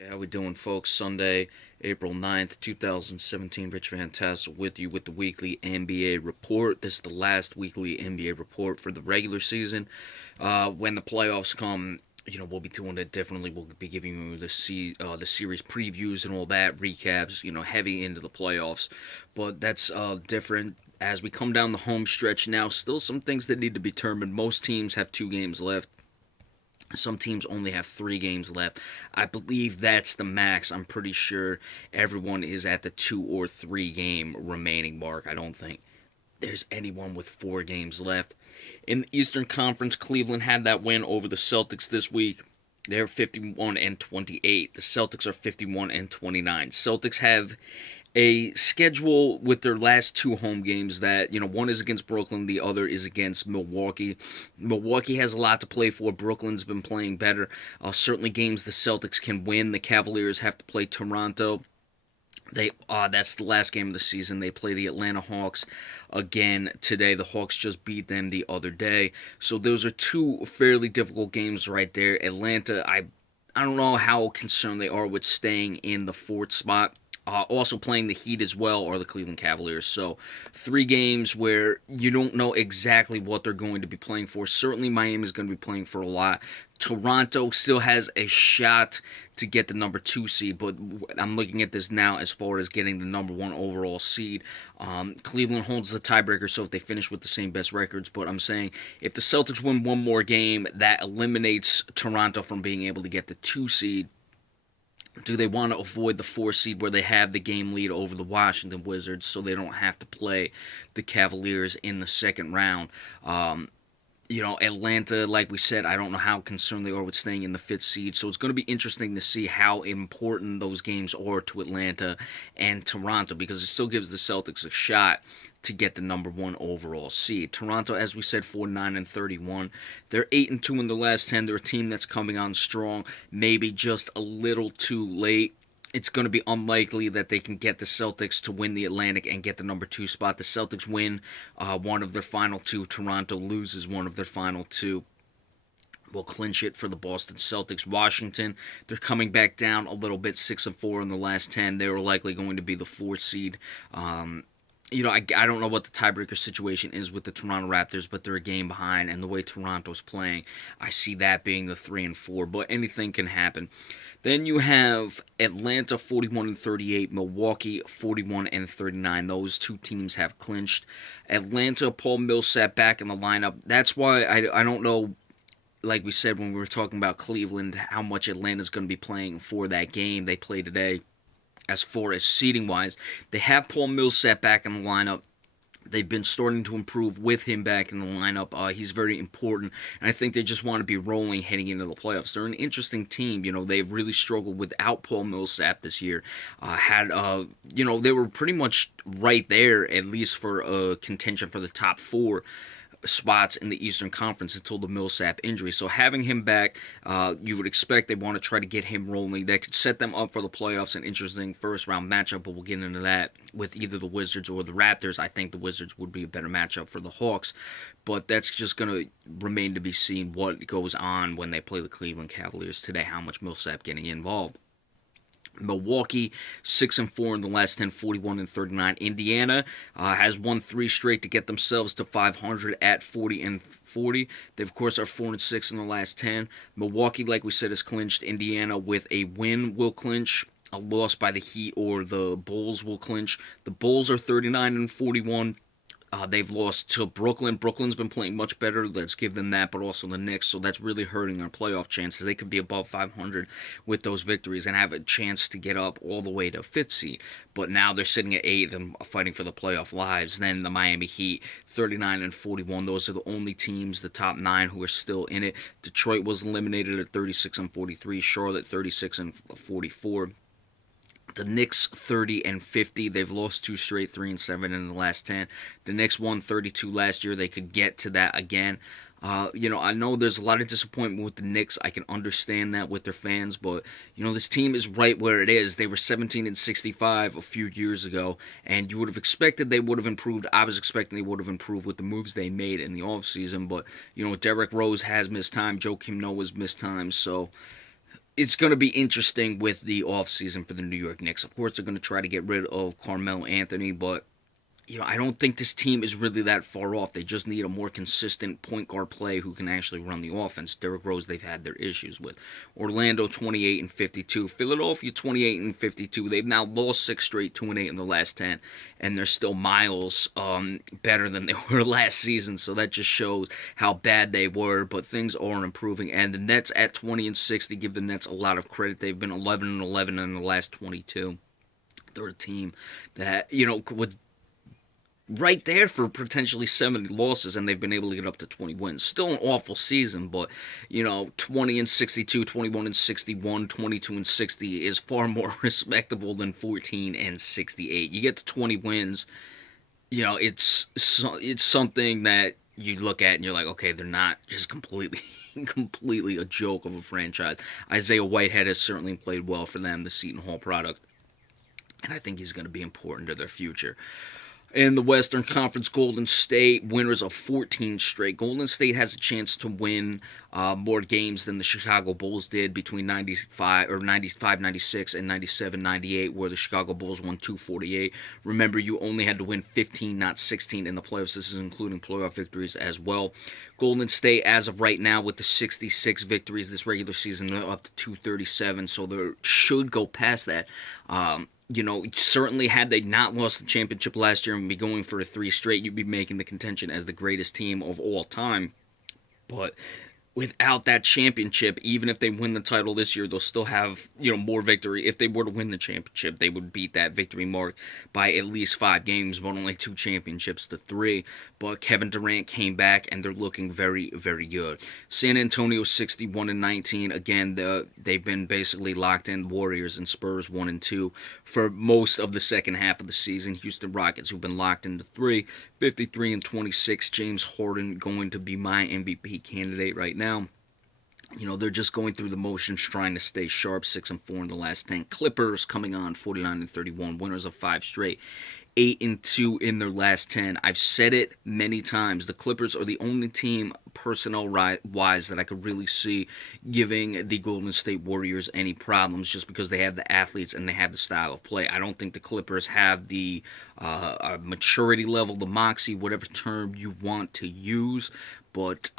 Hey, how we doing, folks? Sunday, April 9th, 2017. Rich Van Tess with you with the weekly NBA report. This is the last weekly NBA report for the regular season. When the playoffs come, we'll be doing it differently. We'll be giving you the series previews and all that, recaps, heavy into the playoffs. But that's different. As we come down the home stretch now, still some things that need to be determined. Most teams have 2 games left. Some teams only have 3 games left. I believe that's the max. I'm pretty sure everyone is at the 2 or 3 game remaining mark. I don't think there's anyone with 4 games left. In the Eastern Conference, Cleveland had that win over the Celtics this week. They're 51 and 28. The Celtics are 51 and 29. Celtics have a schedule with their last 2 home games that, one is against Brooklyn, the other is against Milwaukee. Milwaukee has a lot to play for. Brooklyn's been playing better. Certainly games the Celtics can win. The Cavaliers have to play Toronto. That's the last game of the season. They play the Atlanta Hawks again today. The Hawks just beat them the other day. So those are 2 fairly difficult games right there. Atlanta, I don't know how concerned they are with staying in the 4th spot. Also playing the Heat as well, or the Cleveland Cavaliers. So 3 games where you don't know exactly what they're going to be playing for. Certainly Miami is going to be playing for a lot. Toronto still has a shot to get the number 2 seed, but I'm looking at this now as far as getting the number 1 overall seed. Cleveland holds the tiebreaker, so if they finish with the same best records, but I'm saying if the Celtics win one more game, that eliminates Toronto from being able to get the 2 seed. Do they want to avoid the 4 seed where they have the game lead over the Washington Wizards so they don't have to play the Cavaliers in the second round? Atlanta, like we said, I don't know how concerned they are with staying in the 5th seed, so it's going to be interesting to see how important those games are to Atlanta and Toronto, because it still gives the Celtics a shot to get the number 1 overall seed. Toronto, as we said, 49 and 31. They're 8-2 in the last 10. They're a team that's coming on strong, maybe just a little too late. It's going to be unlikely that they can get the Celtics to win the Atlantic and get the number 2 spot. The Celtics win one of their final 2. Toronto loses one of their final 2. Will clinch it for the Boston Celtics. Washington, they're coming back down a little bit, 6-4 in the last 10. They were likely going to be the 4th seed. I don't know what the tiebreaker situation is with the Toronto Raptors, but they're a game behind, and the way Toronto's playing, I see that being the 3 and 4, but anything can happen. Then you have Atlanta 41 and 38, Milwaukee 41 and 39. Those 2 teams have clinched. Atlanta, Paul Millsap back in the lineup. That's why I don't know, like we said when we were talking about Cleveland, how much Atlanta's going to be playing for that game they play today. As far as seeding wise, they have Paul Millsap back in the lineup. They've been starting to improve with him back in the lineup. He's very important, and I think they just want to be rolling heading into the playoffs. They're an interesting team. They've really struggled without Paul Millsap this year. They were pretty much right there, at least for contention for the top 4 spots in the Eastern Conference until the Millsap injury. So having him back, you would expect they want to try to get him rolling. That could set them up for the playoffs, an interesting first round matchup, but we'll get into that with either the Wizards or the Raptors. I think the Wizards would be a better matchup for the Hawks, but that's just going to remain to be seen what goes on when they play the Cleveland Cavaliers today, how much Millsap getting involved. Milwaukee 6-4 in the last 10, 41 and 39. Indiana has won 3 straight to get themselves to 500 at 40 and 40. They of course are 4-6 in the last 10. Milwaukee, like we said, has clinched. Indiana with a win will clinch. A loss by the Heat or the Bulls will clinch. The Bulls are 39 and 41. They've lost to Brooklyn. Brooklyn's been playing much better. Let's give them that, but also the Knicks. So that's really hurting their playoff chances. They could be above 500 with those victories and have a chance to get up all the way to 5th seed. But now they're sitting at 8th and fighting for the playoff lives. Then the Miami Heat, 39 and 41. Those are the only teams, the top 9, who are still in it. Detroit was eliminated at 36 and 43. Charlotte, 36 and 44. The Knicks 30 and 50. They've lost 2 straight, 3 and 7 in the last 10. The Knicks won 32 last year. They could get to that again. I know there's a lot of disappointment with the Knicks. I can understand that with their fans, but this team is right where it is. They were 17 and 65 a few years ago, and you would have expected they would have improved. I was expecting they would have improved with the moves they made in the offseason, but Derrick Rose has missed time. Joakim Noah's missed time, so it's going to be interesting with the offseason for the New York Knicks. Of course, they're going to try to get rid of Carmelo Anthony, but I don't think this team is really that far off. They just need a more consistent point guard play who can actually run the offense. Derrick Rose, they've had their issues with. Orlando, 28 and 52. Philadelphia, 28 and 52. They've now lost 6 straight, 2-8 in the last 10, and they're still miles better than they were last season. So that just shows how bad they were. But things are improving, and the Nets at 20 and 60. Give the Nets a lot of credit. They've been 11 and 11 in the last 22. They're a team that would right there for potentially 70 losses, and they've been able to get up to 20 wins. Still an awful season, but 20 and 62, 21 and 61, 22 and 60 is far more respectable than 14 and 68. You get to 20 wins, it's something that you look at and you're like, okay, they're not just completely a joke of a franchise. Isaiah Whitehead has certainly played well for them, the Seton Hall product, and I think he's going to be important to their future. In the Western Conference, Golden State, winners of 14 straight. Golden State has a chance to win more games than the Chicago Bulls did between 95-96 and 97-98, where the Chicago Bulls won 248. Remember, you only had to win 15, not 16 in the playoffs. This is including playoff victories as well. Golden State, as of right now, with the 66 victories this regular season, they're up to 237, so they should go past that. Certainly had they not lost the championship last year and be going for a 3 straight, you'd be making the contention as the greatest team of all time. But without that championship, even if they win the title this year, they'll still have, more victory. If they were to win the championship, they would beat that victory mark by at least 5 games, but only 2 championships to 3. But Kevin Durant came back, and they're looking very, very good. San Antonio 61 and 19. Again, they've been basically locked in. Warriors and Spurs 1 and 2 for most of the second half of the season. Houston Rockets, who've been locked into 3, 53 and 26. James Harden going to be my MVP candidate right now. They're just going through the motions, trying to stay sharp. 6 and 4 in the last 10. Clippers coming on 49 and 31, winners of 5 straight. 8 and 2 in their last 10. I've said it many times. The Clippers are the only team, personnel-wise, that I could really see giving the Golden State Warriors any problems, just because they have the athletes and they have the style of play. I don't think the Clippers have the maturity level, the moxie, whatever term you want to use, but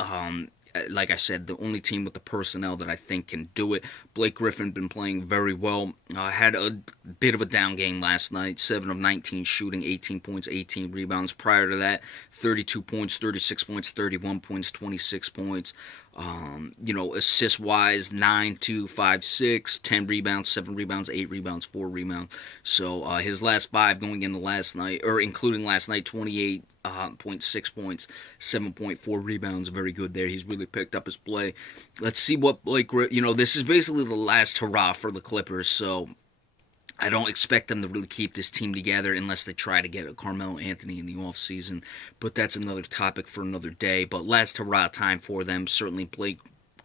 like I said, the only team with the personnel that I think can do it. Blake Griffin been playing very well. Had a bit of a down game last night. 7 of 19 shooting, 18 points, 18 rebounds. Prior to that, 32 points, 36 points, 31 points, 26 points. Assist-wise, 9, 2, 5, 6, 10 rebounds, 7 rebounds, 8 rebounds, 4 rebounds. So his last 5 going into last night, or including last night, 28 0.6 points, 7.4 rebounds. Very good there. He's really picked up his play. Let's see what Blake, this is basically the last hurrah for the Clippers, so I don't expect them to really keep this team together unless they try to get a Carmelo Anthony in the offseason, but that's another topic for another day. But last hurrah time for them. Certainly Blake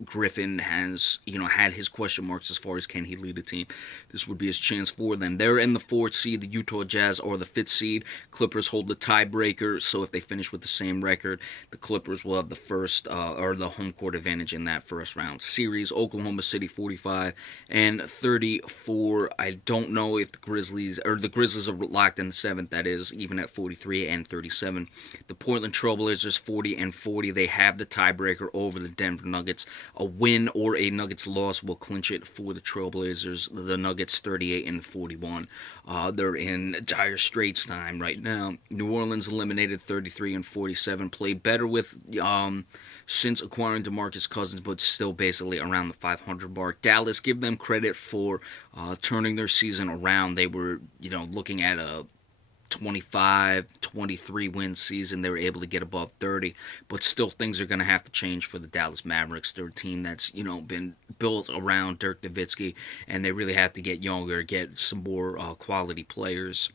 Griffin has, had his question marks as far as can he lead a team. This would be his chance for them. They're in the 4th seed. The Utah Jazz are the 5th seed. Clippers hold the tiebreaker, so if they finish with the same record, the Clippers will have the first, or the home court advantage in that first round series. Oklahoma City 45 and 34. I don't know if the Grizzlies are locked in the 7th, that is, even at 43 and 37. The Portland Trailblazers 40 and 40. They have the tiebreaker over the Denver Nuggets. A win or a Nuggets loss will clinch it for the Trailblazers. The Nuggets 38 and 41. They're in dire straits time right now. New Orleans eliminated 33 and 47. Played better with since acquiring DeMarcus Cousins, but still basically around the 500 mark. Dallas, give them credit for turning their season around. They were looking at a 25, 23 win season. They were able to get above 30, but still things are going to have to change for the Dallas Mavericks. They're a team that's, been built around Dirk Nowitzki, and they really have to get younger, get some more quality players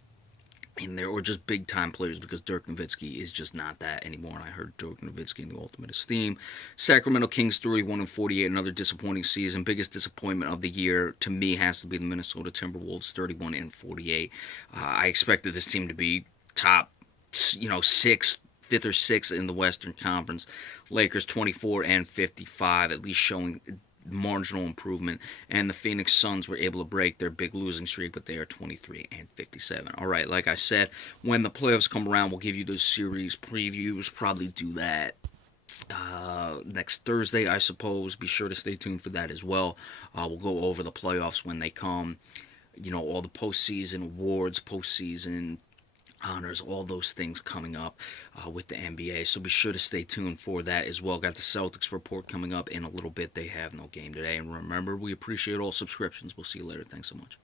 in there, or just big-time players, because Dirk Nowitzki is just not that anymore, and I heard Dirk Nowitzki in the ultimate esteem. Sacramento Kings 31 and 48, another disappointing season. Biggest disappointment of the year, to me, has to be the Minnesota Timberwolves 31 and 48. I expected this team to be top, 6th or 6th in the Western Conference. Lakers 24 and 55, at least showing marginal improvement. And the Phoenix Suns were able to break their big losing streak, but they are 23-57. All right, like I said, when the playoffs come around, we'll give you those series previews. Probably do that next Thursday, I suppose. Be sure to stay tuned for that as well. We'll go over the playoffs when they come. All the postseason awards, postseason honors, all those things coming up with the NBA. So be sure to stay tuned for that as well. Got the Celtics report coming up in a little bit. They have no game today. And remember, we appreciate all subscriptions. We'll see you later. Thanks so much.